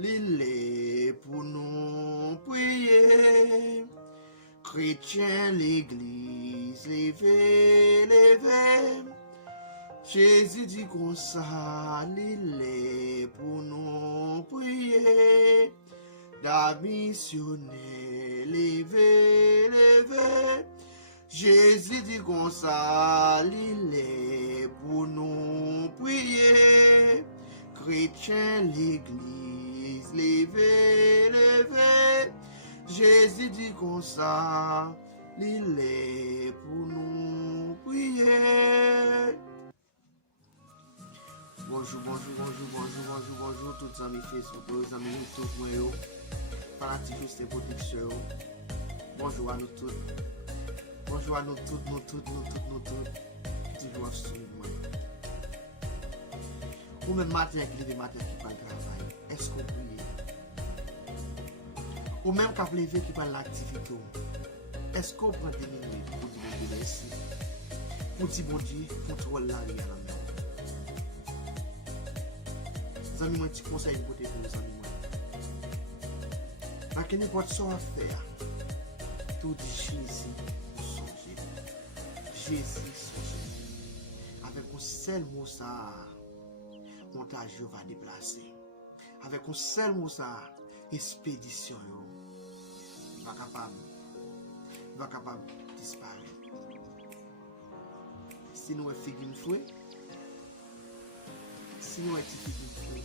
l'île pour nous prier. Chrétien, l'église, levez. Jésus dit comme ça, l'île pour nous prier. La missionnaire, levez. Jésus dit comme ça, l'île pour nous prier. Chrétien, l'église, levez. Jésus dit comme ça, l'île pour nous prier. Bonjour, tous les amis Facebook, les amis YouTube, fanatique de production. Bonjour à nous tous. Bonjour à nous toutes, qui toujours suivre moi. Ou même matin avec les matins qui parlent travail, est-ce qu'on prie? Ou même quand lever qui parle l'activité, est-ce qu'on prend des minutes pour dire merci? Pour dire bon Dieu, contrôle la vie à la main. Les amis, moi, petit conseil pour les amis. Dans quel n'importe ce qu'on faire, tout dit Jésus. Jésus songe. Avec un seul mot ça, montage va déplacer. Avec un seul mot ça, expédition va capable disparaître. Si nous faisons une fouet, si nous faisons une fouet,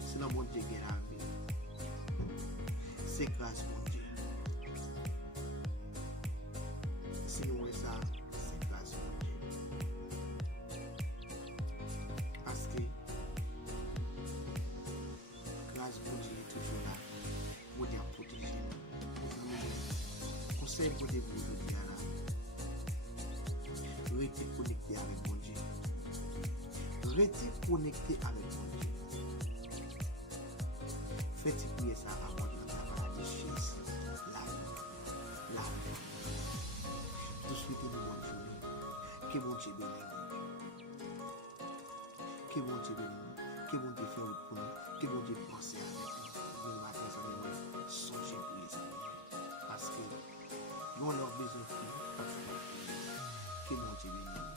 si nous montons la vie, c'est grâce à Dieu. Si nous faisons ça, parce que grâce pour Dieu est toujours là pour nous protéger. Conseil pour des vous dire là. Restez connecté avec mon Dieu. Restez connecté avec mon Dieu. Faites prier ça avant de la Jésus. La vie. Tout souhaitez une bonne journée. Que mon Dieu bénisse. Que bon Dieu bénisse, que bon Dieu fait pour nous, que bon Dieu pense avec nous. Nous matin, ça nous songez pour les amis. Parce que nous avons besoin de vous. Que bon Dieu bénisse.